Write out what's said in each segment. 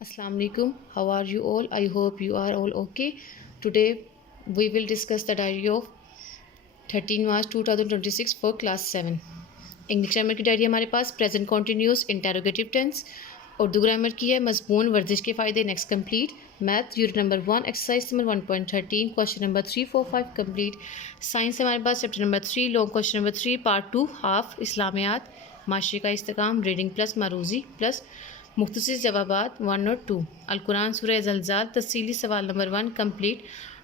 Assalamu alaikum. How are you all? I hope you are all okay. Today we will discuss the diary of 13 March 2026 for class 7. English grammar की diary हमारे पास present continuous interrogative tense, Urdu grammar की है मजमून वर्जिश के फ़ायदे next complete, math unit number 1 exercise number 1.13 question number 3, 4, 5 complete, science हमारे पास chapter number 3 long question number 3 part 2 half इस्लामियात माशरे का इस्तेकाम रीडिंग प्लस मारूजी प्लस मुख्तसर जवाबात 1 और 2, अलकुरान सूरह ज़लज़ाल तफसीली सवाल नंबर 1 कंप्लीट।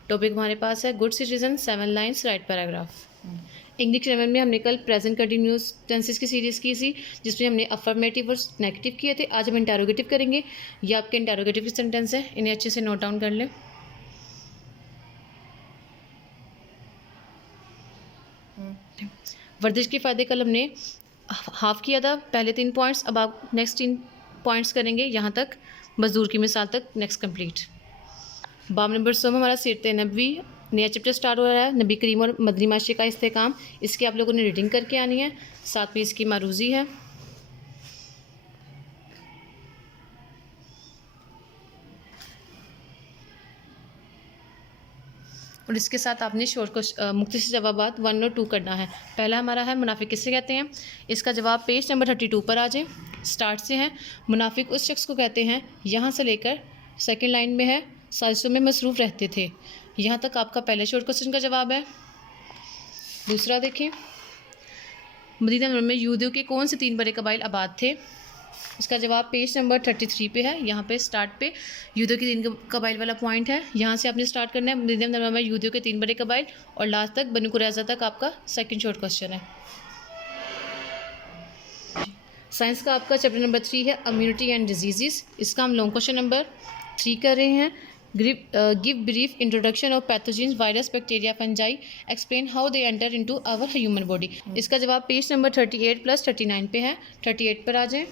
टॉपिक हमारे पास है good citizen 7 lines right paragraph. English grammar में हमने कल प्रेजेंट कंटिन्यूस टेंसेस की सीरीज़ की थी जिसमें हमने अफर्मेटिव और नेगेटिव किए थे। आज हम इंटेरोगेटिव करेंगे। ये आपके इंटेरोगेटिव के सेंटेंस है, इन्हें अच्छे से नोट डाउन कर लें। वर्जिश के फ़ायदे कल हमने हाफ किया था, पहले 3 पॉइंट्स, अब आप नेक्स्ट 3 पॉइंट्स करेंगे यहाँ तक मजदूर की मिसाल तक नेक्स्ट कंप्लीट। बाब नंबर 100 में हमारा सीरत नबी नया चैप्टर स्टार्ट हो रहा है, नबी करीम और मदनी माशरे का इस्तेकाम। इसकी आप लोगों ने रीडिंग करके आनी है, साथ में इसकी मारूजी है। और इसके साथ आपने शोर को मुख्तसर जवाबात 1 और 2 करना है। पहला हमारा है मुनाफिक किसे कहते हैं। इसका जवाब पेज नंबर 32 पर आ जाए। स्टार्ट से है, मुनाफिक उस शख्स को कहते हैं यहाँ से लेकर सेकंड लाइन में है साजिशों में मसरूफ़ रहते थे। यहाँ तक आपका पहले शोर क्वेश्चन का जवाब है। दूसरा देखें, मदीना में यहूदियों के कौन से 3 बड़े कबाइल आबाद थे। इसका जवाब पेज नंबर 33 पे है। यहाँ पे स्टार्ट पे यहूदियों के 3 कबाइल वाला पॉइंट है, यहाँ से आपने स्टार्ट करना है। मदीना में यहूदियों के 3 बड़े कबाइल और लास्ट तक बनी कुरैज़ा तक आपका सेकंड शॉर्ट क्वेश्चन है। साइंस का आपका चैप्टर नंबर 3 है इम्यूनिटी एंड डिजीज़। इसका हम लॉन्ग क्वेश्चन नंबर 3 कर रहे हैं। Give brief introduction of pathogens virus bacteria fungi explain how they enter into our human body. इसका जवाब पेज नंबर 38 प्लस 39 पे है। 38 पर आ जाए।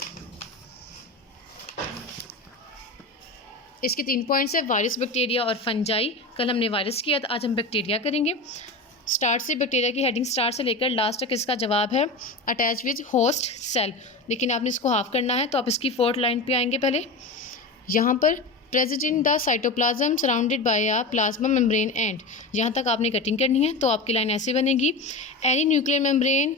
इसके 3 पॉइंट्स है, वायरस बैक्टीरिया और फंजाई। कल हमने वायरस किया था, आज हम बैक्टीरिया करेंगे। स्टार्ट से बैक्टीरिया की हेडिंग स्टार्ट से लेकर लास्ट तक इसका जवाब है अटैच विद होस्ट सेल, लेकिन आपने इसको हाफ करना है तो आप इसकी 4th लाइन पे आएंगे। पहले यहाँ पर present in the cytoplasm surrounded by a plasma membrane and, यहाँ तक आपने कटिंग करनी है तो आपकी लाइन ऐसे बनेगी any nuclear membrane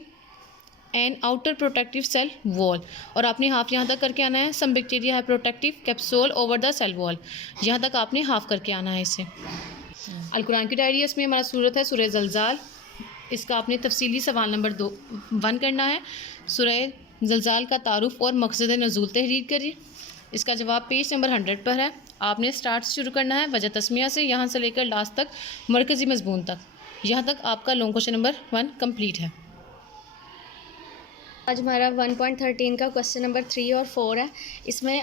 and outer protective cell wall, और आपने हाफ यहाँ तक करके आना है। सम बैक्टीरिया है protective capsule over the cell wall, यहाँ तक आपने हाफ करके आना है इसे। अलकुरान की डायरी है, इसमें हमारा सूरत है सूरह ज़लज़ाल। इसका आपने तफसीली सवाल नंबर 1 करना है। सूरह ज़लज़ाल का तारुफ और मकसद नुज़ूल तहरीर करिए। इसका जवाब पेज नंबर 100 पर है। आपने स्टार्ट शुरू करना है वजह तस्मिया से, यहाँ से लेकर लास्ट तक मरकज़ी मजमून तक। यहाँ तक आपका लॉन्ग क्वेश्चन नंबर 1 कंप्लीट है। आज हमारा 1.13 का क्वेश्चन नंबर 3 और 4 है। इसमें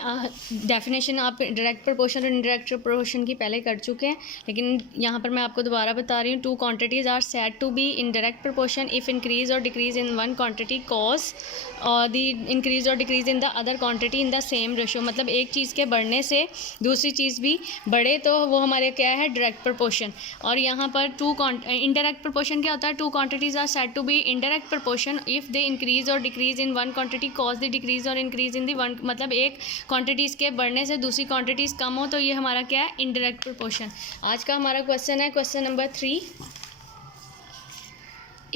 डेफिनेशन आप डायरेक्ट प्रोपोर्शन और इनडायरेक्ट प्रोपोर्शन की पहले कर चुके हैं, लेकिन यहाँ पर मैं आपको दोबारा बता रही हूँ। 2 quantities are said to be in direct proportion if increase or decrease in one quantity cause or the increase or decrease in the other quantity in the same ratio. मतलब एक चीज़ के बढ़ने से दूसरी चीज़ भी बढ़े तो वो हमारे क्या है, डायरेक्ट प्रोपोर्शन। और यहाँ पर इनडायरेक्ट प्रोपोर्शन क्या होता है, 2 quantities are said to be indirect proportion if they increase or decrease in one quantity cause the decrease or increase in the one, मतलब एक क्वांटिटीज़ के बढ़ने से दूसरी क्वांटिटीज़ कम हो तो ये हमारा क्या है, इनडायरेक्ट प्रोपोर्शन। आज का हमारा क्वेश्चन है question number 3।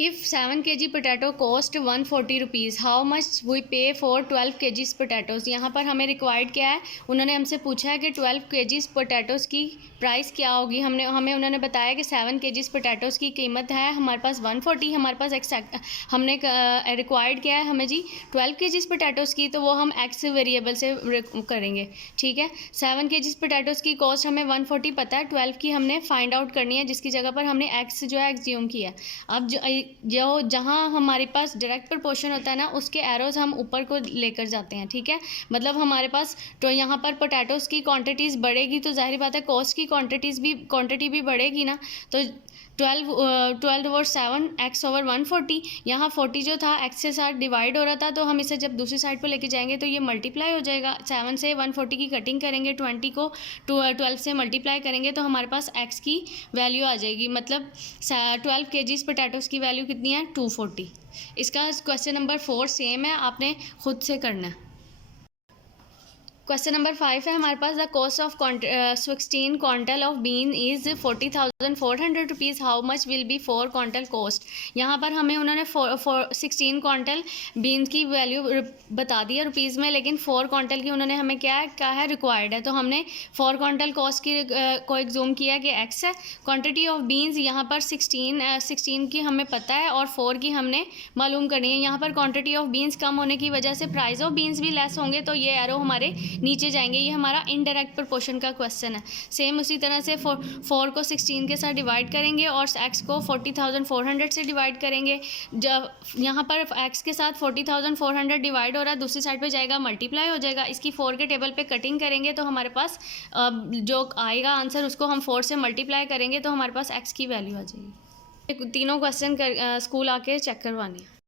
If 7 kg potato cost 140 rupees, how much we pay for 12 kgs potatoes। यहाँ पर हमें रिक्वायर्ड क्या है, उन्होंने हमसे पूछा है कि 12 kgs पोटैटोज़ की प्राइस क्या होगी। हमें उन्होंने बताया कि 7 kgs पोटैटोज़ की कीमत है हमारे पास 140। हमारे पास हमने रिक्वायर्ड क्या है हमें जी 12 kgs पोटैटोज़ की, तो वो हम एक्स वेरिएबल से करेंगे। ठीक है, 7 kgs पोटैटोज़ की कॉस्ट हमें 140 पता है, 12 की हमने फाइंड आउट करनी है, जिसकी जगह पर हमने एक्स जो है एक्सज्यूम किया। अब जो जहाँ हमारे पास डायरेक्ट प्रोपोर्शन होता है ना, उसके एरोज़ हम ऊपर को लेकर जाते हैं। ठीक है, मतलब हमारे पास तो यहाँ पर पोटैटोज़ की क्वांटिटीज़ बढ़ेगी तो जाहिर बात है कॉस्ट की क्वांटिटी भी बढ़ेगी ना। तो 12 ओवर 7 एक्स ओवर 140, यहाँ 40 जो था एक्स से साथ डिवाइड हो रहा था, तो हम इसे जब दूसरी साइड पर लेके जाएंगे तो ये मल्टीप्लाई हो जाएगा। 7 से 140 की कटिंग करेंगे, 20 को 12 से मल्टीप्लाई करेंगे तो हमारे पास एक्स की वैल्यू आ जाएगी। मतलब 12 kgs पोटैटोज़ की वैल्यू कितनी है, 240। इसका क्वेश्चन नंबर 4 सेम है, आपने खुद से करना है। क्वेश्चन नंबर 5 है हमारे पास, the cost of 16 quintal of bean is 40,400 rupees, how much will be 4 quintal cost. यहाँ पर हमें उन्होंने 16 क्वांटल बीन की वैल्यू बता दी है रुपीज़ में, लेकिन 4 क्वांटल की उन्होंने हमें क्या है रिक्वायर्ड है, तो हमने 4 क्वांटल कॉस्ट की को एग्जूम किया कि एक्स है। क्वान्टिटी ऑफ बीन्स यहाँ पर 16 की हमें पता है और 4 की हमने मालूम करनी है। यहाँ पर क्वान्टिटी ऑफ बीन्स कम होने की वजह से प्राइस ऑफ बीन्स भी लेस होंगे, तो ये एरो हमारे नीचे जाएंगे। ये हमारा इनडायरेक्ट प्रोपोर्शन का क्वेश्चन है। सेम उसी तरह से 4 को 16 के साथ डिवाइड करेंगे और x को 40,400 से डिवाइड करेंगे। जब यहाँ पर x के साथ 40,400 डिवाइड हो रहा है, दूसरी साइड पे जाएगा मल्टीप्लाई हो जाएगा। इसकी 4 के टेबल पे कटिंग करेंगे तो हमारे पास जो आएगा आंसर उसको हम 4 से मल्टीप्लाई करेंगे तो हमारे पास x की वैल्यू आ जाएगी। तीनों क्वेश्चन स्कूल आके चेक करवानी है।